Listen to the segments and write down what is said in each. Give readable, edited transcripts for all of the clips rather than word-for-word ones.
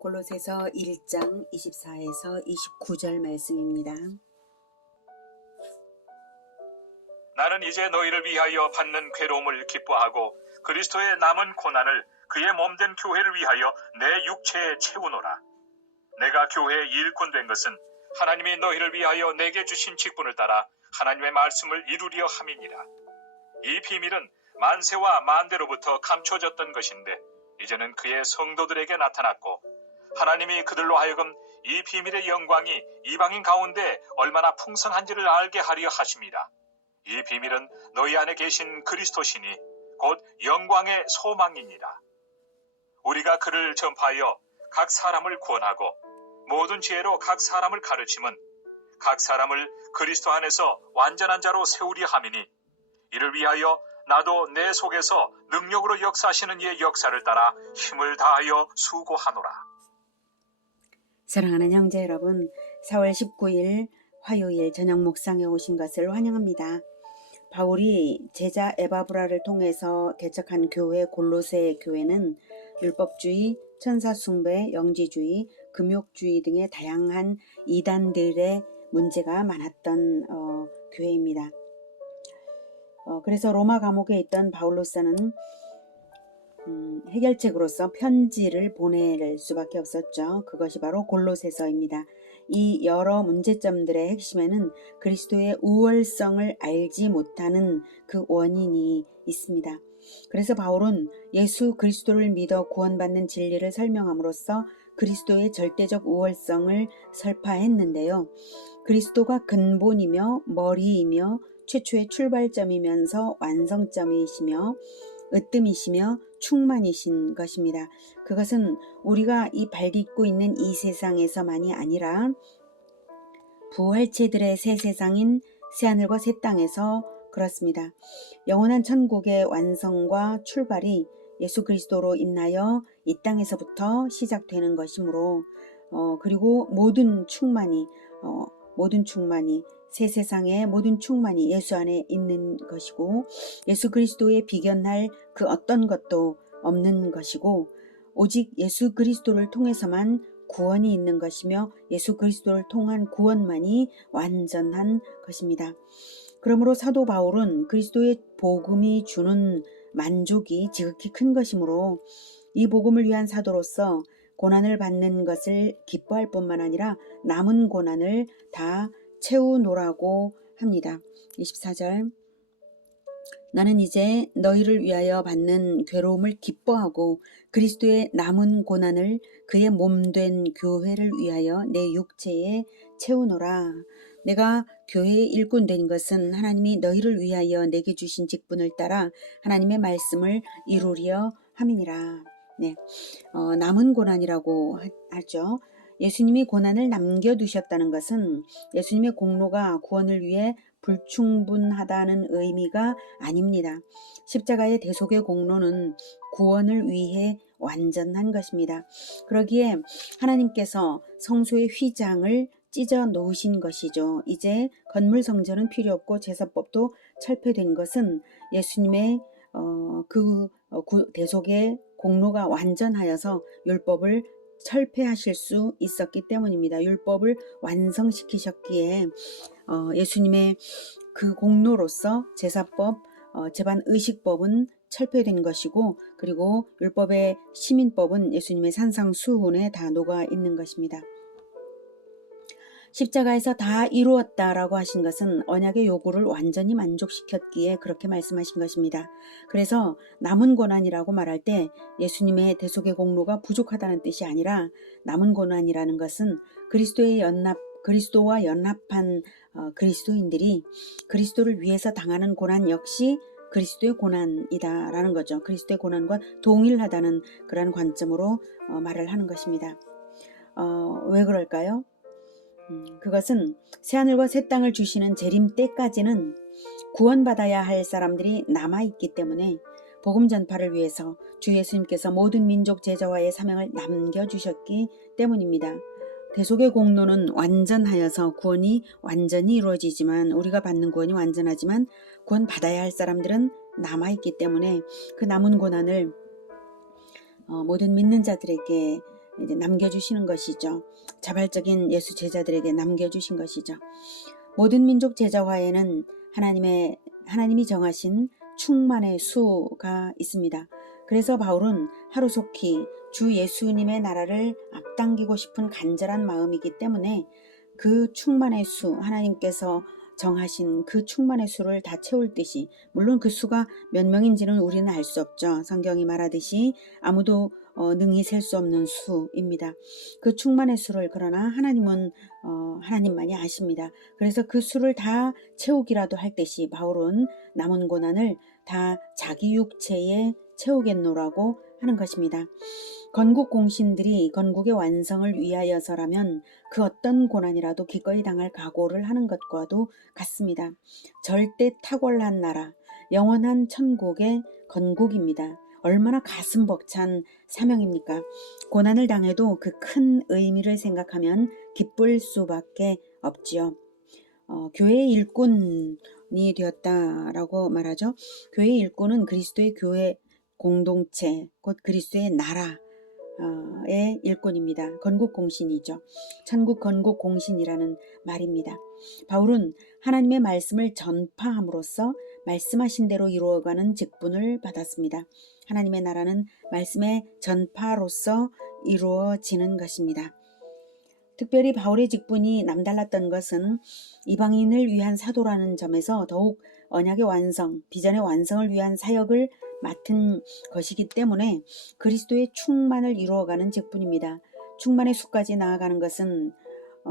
골로새서 1장 24에서 29절 말씀입니다. 나는 이제 너희를 위하여 받는 괴로움을 기뻐하고 그리스도의 남은 고난을 그의 몸된 교회를 위하여 내 육체에 채우노라. 내가 교회의 일꾼 된 것은 하나님이 너희를 위하여 내게 주신 직분을 따라 하나님의 말씀을 이루려 함이니라. 이 비밀은 만세와 만대로부터 감춰졌던 것인데 이제는 그의 성도들에게 나타났고 하나님이 그들로 하여금 이 비밀의 영광이 이방인 가운데 얼마나 풍성한지를 알게 하려 하심이라. 이 비밀은 너희 안에 계신 그리스도시니 곧 영광의 소망이니라. 우리가 그를 전파하여 각 사람을 구원하고 모든 지혜로 각 사람을 가르침은 각 사람을 그리스도 안에서 완전한 자로 세우려 함이니 이를 위하여 나도 내 속에서 능력으로 역사하시는 이의 역사를 따라 힘을 다하여 수고하노라. 사랑하는 형제 여러분, 4월 19일 화요일 저녁 묵상에 오신 것을 환영합니다. 바울이 제자 에바브라를 통해서 개척한 교회 골로새 교회는 율법주의, 천사숭배, 영지주의, 금욕주의 등의 다양한 이단들의 문제가 많았던 교회입니다. 그래서 로마 감옥에 있던 바울로서는 해결책으로서 편지를 보낼 수밖에 없었죠. 그것이 바로 골로새서입니다. 이 여러 문제점들의 핵심에는 그리스도의 우월성을 알지 못하는 그 원인이 있습니다. 그래서 바울은 예수 그리스도를 믿어 구원받는 진리를 설명함으로써 그리스도의 절대적 우월성을 설파했는데요. 그리스도가 근본이며 머리이며 최초의 출발점이면서 완성점이시며 으뜸이시며 충만이신 것입니다. 그것은 우리가 이 발딛고 있는 이 세상에서만이 아니라 부활체들의 새 세상인 새하늘과 새 땅에서 그렇습니다. 영원한 천국의 완성과 출발이 예수 그리스도로 인하여 이 땅에서부터 시작되는 것이므로 그리고 모든 충만이 새 세상의 모든 충만이 예수 안에 있는 것이고 예수 그리스도에 비견할 그 어떤 것도 없는 것이고 오직 예수 그리스도를 통해서만 구원이 있는 것이며 예수 그리스도를 통한 구원만이 완전한 것입니다. 그러므로 사도 바울은 그리스도의 복음이 주는 만족이 지극히 큰 것이므로 이 복음을 위한 사도로서 고난을 받는 것을 기뻐할 뿐만 아니라 남은 고난을 다 채우노라고 합니다. 24절 나는 이제 너희를 위하여 받는 괴로움을 기뻐하고 그리스도의 남은 고난을 그의 몸된 교회를 위하여 내 육체에 채우노라. 내가 교회의 일꾼 된 것은 하나님이 너희를 위하여 내게 주신 직분을 따라 하나님의 말씀을 이루려 함이니라. 네, 남은 고난이라고 하죠. 예수님이 고난을 남겨두셨다는 것은 예수님의 공로가 구원을 위해 불충분하다는 의미가 아닙니다. 십자가의 대속의 공로는 구원을 위해 완전한 것입니다. 그러기에 하나님께서 성소의 휘장을 찢어 놓으신 것이죠. 이제 건물 성전은 필요 없고 제사법도 철폐된 것은 예수님의 대속의 공로가 완전하여서 율법을 철폐하실 수 있었기 때문입니다. 율법을 완성시키셨기에 예수님의 그 공로로서 제사법, 제반 의식법은 철폐된 것이고 그리고 율법의 시민법은 예수님의 산상수훈에 다 녹아 있는 것입니다. 십자가에서 다 이루었다라고 하신 것은 언약의 요구를 완전히 만족시켰기에 그렇게 말씀하신 것입니다. 그래서 남은 고난이라고 말할 때 예수님의 대속의 공로가 부족하다는 뜻이 아니라 남은 고난이라는 것은 그리스도와 연합한 그리스도인들이 그리스도를 위해서 당하는 고난 역시 그리스도의 고난이다라는 거죠. 그리스도의 고난과 동일하다는 그런 관점으로 말을 하는 것입니다. 왜 그럴까요? 그것은 새하늘과 새 땅을 주시는 재림 때까지는 구원받아야 할 사람들이 남아있기 때문에 복음 전파를 위해서 주 예수님께서 모든 민족 제자와의 사명을 남겨주셨기 때문입니다. 대속의 공로는 완전하여서 구원이 완전히 이루어지지만 우리가 받는 구원이 완전하지만 구원받아야 할 사람들은 남아있기 때문에 그 남은 고난을 모든 믿는 자들에게 이제 남겨주시는 것이죠. 자발적인 예수 제자들에게 남겨주신 것이죠. 모든 민족 제자화에는 하나님이 정하신 충만의 수가 있습니다. 그래서 바울은 하루속히 주 예수님의 나라를 앞당기고 싶은 간절한 마음이기 때문에 그 충만의 수, 하나님께서 정하신 그 충만의 수를 다 채울 듯이, 물론 그 수가 몇 명인지는 우리는 알 수 없죠. 성경이 말하듯이 아무도 능히 셀 수 없는 수입니다. 그 충만의 수를 그러나 하나님은 하나님만이 아십니다. 그래서 그 수를 다 채우기라도 할 듯이 바울은 남은 고난을 다 자기 육체에 채우겠노라고 하는 것입니다. 건국 공신들이 건국의 완성을 위하여서라면 그 어떤 고난이라도 기꺼이 당할 각오를 하는 것과도 같습니다. 절대 탁월한 나라, 영원한 천국의 건국입니다. 얼마나 가슴 벅찬 사명입니까? 고난을 당해도 그 큰 의미를 생각하면 기쁠 수밖에 없지요. 교회의 일꾼이 되었다라고 말하죠. 교회의 일꾼은 그리스도의 교회 공동체, 곧 그리스도의 나라의 일꾼입니다. 건국공신이죠. 천국 건국공신이라는 말입니다. 바울은 하나님의 말씀을 전파함으로써 말씀하신 대로 이루어가는 직분을 받았습니다. 하나님의 나라는 말씀의 전파로서 이루어지는 것입니다. 특별히 바울의 직분이 남달랐던 것은 이방인을 위한 사도라는 점에서 더욱 언약의 완성, 비전의 완성을 위한 사역을 맡은 것이기 때문에 그리스도의 충만을 이루어가는 직분입니다. 충만의 수까지 나아가는 것은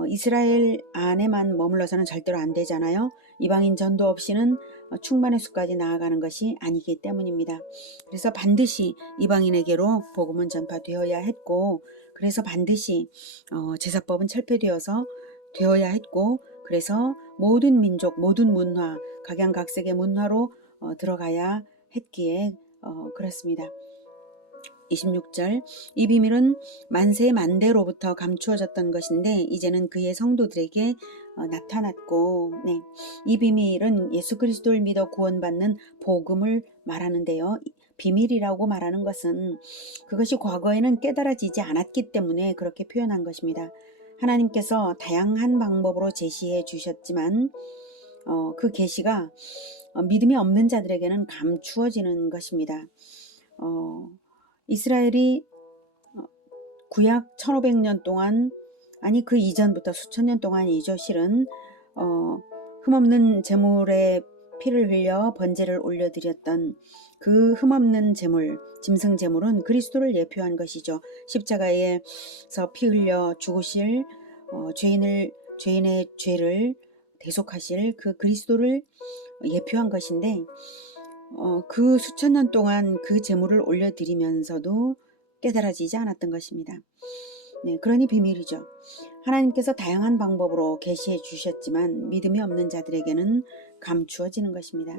이스라엘 안에만 머물러서는 절대로 안 되잖아요. 이방인 전도 없이는 충만의 수까지 나아가는 것이 아니기 때문입니다. 그래서 반드시 이방인에게로 복음은 전파되어야 했고, 그래서 반드시 제사법은 철폐되어야 했고, 그래서 모든 민족, 모든 문화, 각양각색의 문화로 들어가야 했기에 그렇습니다. 26절, 이 비밀은 만세 만대로부터 감추어졌던 것인데 이제는 그의 성도들에게 나타났고, 이 비밀은 예수 그리스도를 믿어 구원받는 복음을 말하는데요. 비밀이라고 말하는 것은 그것이 과거에는 깨달아지지 않았기 때문에 그렇게 표현한 것입니다. 하나님께서 다양한 방법으로 제시해 주셨지만 그 계시가 믿음이 없는 자들에게는 감추어지는 것입니다. 이스라엘이 구약 1500년 동안, 아니 그 이전부터 수천 년 동안이죠. 실은 흠없는 제물에 피를 흘려 번제를 올려드렸던 그 흠없는 제물, 짐승 제물은 그리스도를 예표한 것이죠. 십자가에서 피 흘려 죽으실 죄인의 죄를 대속하실 그 그리스도를 예표한 것인데 그 수천 년 동안 그 제물을 올려드리면서도 깨달아지지 않았던 것입니다. 그러니 비밀이죠. 하나님께서 다양한 방법으로 계시해 주셨지만 믿음이 없는 자들에게는 감추어지는 것입니다.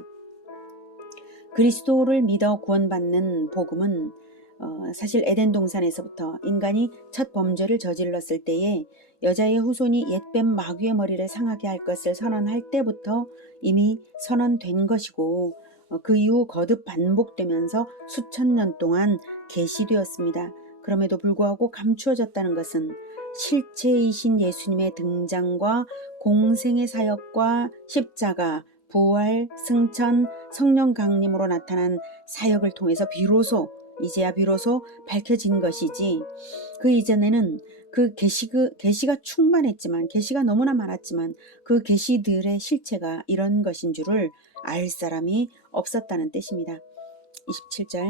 그리스도를 믿어 구원받는 복음은 사실 에덴 동산에서부터 인간이 첫 범죄를 저질렀을 때에 여자의 후손이 옛뱀 마귀의 머리를 상하게 할 것을 선언할 때부터 이미 선언된 것이고, 그 이후 거듭 반복되면서 수천 년 동안 계시되었습니다. 그럼에도 불구하고 감추어졌다는 것은 실체이신 예수님의 등장과 공생의 사역과 십자가, 부활, 승천, 성령 강림으로 나타난 사역을 통해서 이제야 비로소 밝혀진 것이지, 그 이전에는 그 계시가 충만했지만, 계시가 너무나 많았지만 그 계시들의 실체가 이런 것인 줄을 알 사람이 없었다는 뜻입니다. 27절,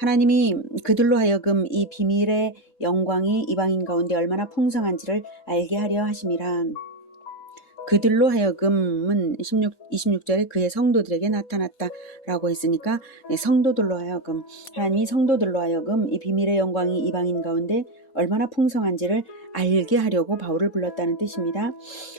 하나님이 그들로 하여금 이 비밀의 영광이 이방인 가운데 얼마나 풍성한지를 알게 하려 하심이라. 그들로 하여금은 26절에 그의 성도들에게 나타났다라고 했으니까 성도들로 하여금, 하나님이 성도들로 하여금 이 비밀의 영광이 이방인 가운데 얼마나 풍성한지를 알게 하려고 바울을 불렀다는 뜻입니다.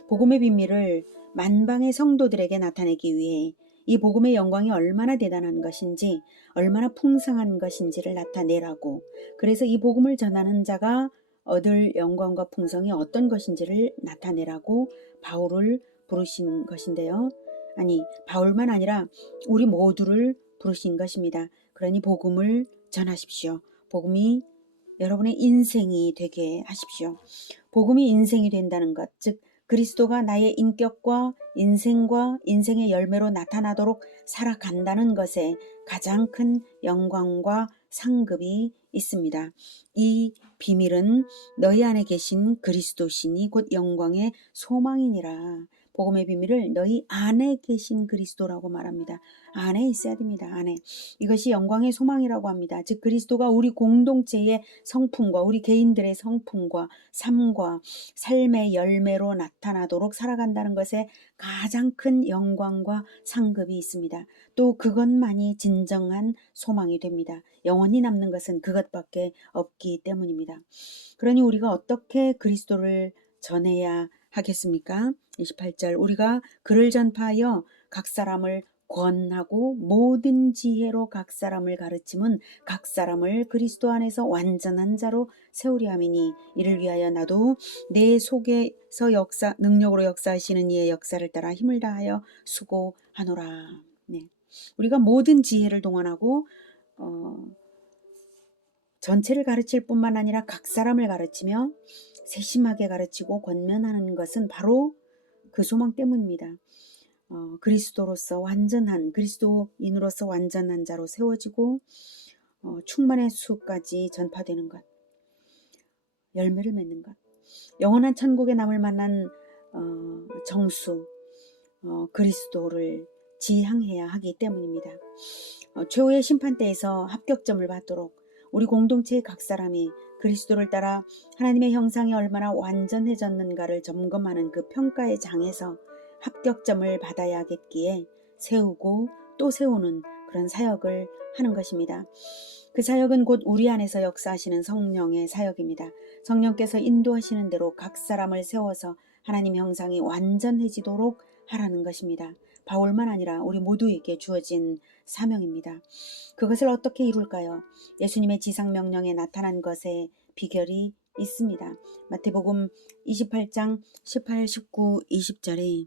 복음의 비밀을 만방의 성도들에게 나타내기 위해 이 복음의 영광이 얼마나 대단한 것인지, 얼마나 풍성한 것인지를 나타내라고, 그래서 이 복음을 전하는 자가 얻을 영광과 풍성이 어떤 것인지를 나타내라고 바울을 부르신 것인데요. 아니, 바울만 아니라 우리 모두를 부르신 것입니다. 그러니 복음을 전하십시오. 복음이 여러분의 인생이 되게 하십시오. 복음이 인생이 된다는 것, 즉 그리스도가 나의 인격과 인생과 인생의 열매로 나타나도록 살아간다는 것에 가장 큰 영광과 상급이 있습니다. 이 비밀은 너희 안에 계신 그리스도시니 곧 영광의 소망이니라. 복음의 비밀을 너희 안에 계신 그리스도라고 말합니다. 안에 있어야 됩니다. 안에. 이것이 영광의 소망이라고 합니다. 즉 그리스도가 우리 공동체의 성품과 우리 개인들의 성품과 삶과 삶의 열매로 나타나도록 살아간다는 것에 가장 큰 영광과 상급이 있습니다. 또 그것만이 진정한 소망이 됩니다. 영원히 남는 것은 그것밖에 없기 때문입니다. 그러니 우리가 어떻게 그리스도를 전해야 하겠습니까? 28절 우리가 그를 전파하여 각 사람을 권하고 모든 지혜로 각 사람을 가르침은 각 사람을 그리스도 안에서 완전한 자로 세우려 함이니 이를 위하여 나도 내 속에서 능력으로 역사하시는 이의 역사를 따라 힘을 다하여 수고하노라. 네. 우리가 모든 지혜를 동원하고 전체를 가르칠 뿐만 아니라 각 사람을 가르치며 세심하게 가르치고 권면하는 것은 바로 그 소망 때문입니다. 그리스도로서 완전한 그리스도인으로서 완전한 자로 세워지고 충만의 수까지 전파되는 것, 열매를 맺는 것, 영원한 천국에 남을 만한 정수 그리스도를 지향해야 하기 때문입니다. 최후의 심판대에서 합격점을 받도록 우리 공동체의 각 사람이 그리스도를 따라 하나님의 형상이 얼마나 완전해졌는가를 점검하는 그 평가의 장에서 합격점을 받아야겠기에 세우고 또 세우는 그런 사역을 하는 것입니다. 그 사역은 곧 우리 안에서 역사하시는 성령의 사역입니다. 성령께서 인도하시는 대로 각 사람을 세워서 하나님 형상이 완전해지도록 하라는 것입니다. 바울만 아니라 우리 모두에게 주어진 사명입니다. 그것을 어떻게 이룰까요? 예수님의 지상명령에 나타난 것에 비결이 있습니다. 마태복음 28장 18, 19, 20절에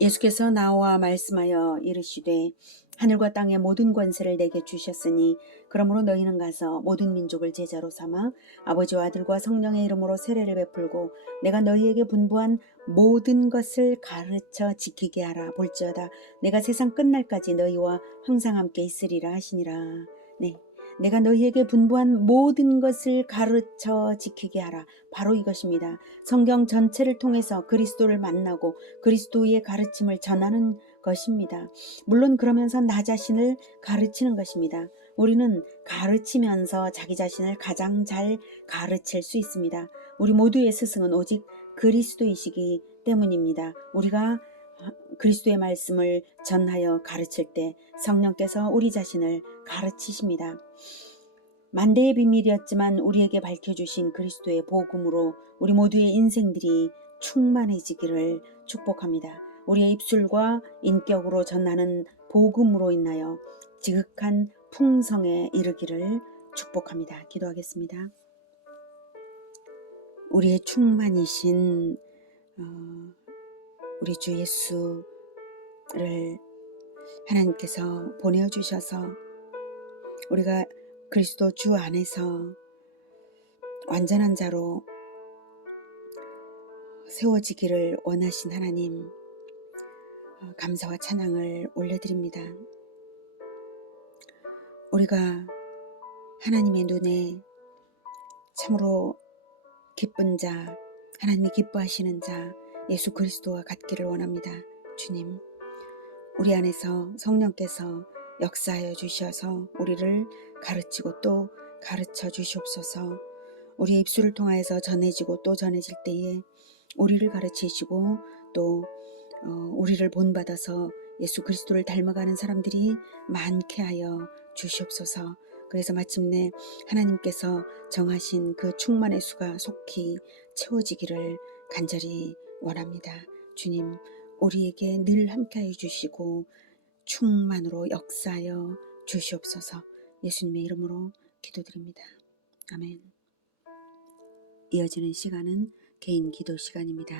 예수께서 나와 말씀하여 이르시되 하늘과 땅의 모든 권세를 내게 주셨으니 그러므로 너희는 가서 모든 민족을 제자로 삼아 아버지와 아들과 성령의 이름으로 세례를 베풀고 내가 너희에게 분부한 모든 것을 가르쳐 지키게 하라. 볼지어다 내가 세상 끝날까지 너희와 항상 함께 있으리라 하시니라. 네, 내가 너희에게 분부한 모든 것을 가르쳐 지키게 하라. 바로 이것입니다. 성경 전체를 통해서 그리스도를 만나고 그리스도의 가르침을 전하는 것입니다. 물론 그러면서 나 자신을 가르치는 것입니다. 우리는 가르치면서 자기 자신을 가장 잘 가르칠 수 있습니다. 우리 모두의 스승은 오직 그리스도이시기 때문입니다. 우리가 그리스도의 말씀을 전하여 가르칠 때 성령께서 우리 자신을 가르치십니다. 만대의 비밀이었지만 우리에게 밝혀주신 그리스도의 복음으로 우리 모두의 인생들이 충만해지기를 축복합니다. 우리의 입술과 인격으로 전하는 복음으로 인하여 지극한 풍성에 이르기를 축복합니다. 기도하겠습니다. 우리의 충만이신 우리 주 예수를 하나님께서 보내주셔서 우리가 그리스도 주 안에서 완전한 자로 세워지기를 원하신 하나님, 감사와 찬양을 올려드립니다. 우리가 하나님의 눈에 참으로 기쁜 자, 하나님이 기뻐하시는 자 예수 그리스도와 같기를 원합니다. 주님, 우리 안에서 성령께서 역사하여 주셔서 우리를 가르치고 또 가르쳐 주시옵소서. 우리의 입술을 통하여서 전해지고 또 전해질 때에 우리를 가르치시고 또 우리를 본받아서 예수 그리스도를 닮아가는 사람들이 많게 하여 주시옵소서. 그래서 마침내 하나님께서 정하신 그 충만의 수가 속히 채워지기를 간절히 원합니다. 주님, 우리에게 늘 함께하여 주시고 충만으로 역사하여 주시옵소서. 예수님의 이름으로 기도드립니다. 아멘. 이어지는 시간은 개인 기도 시간입니다.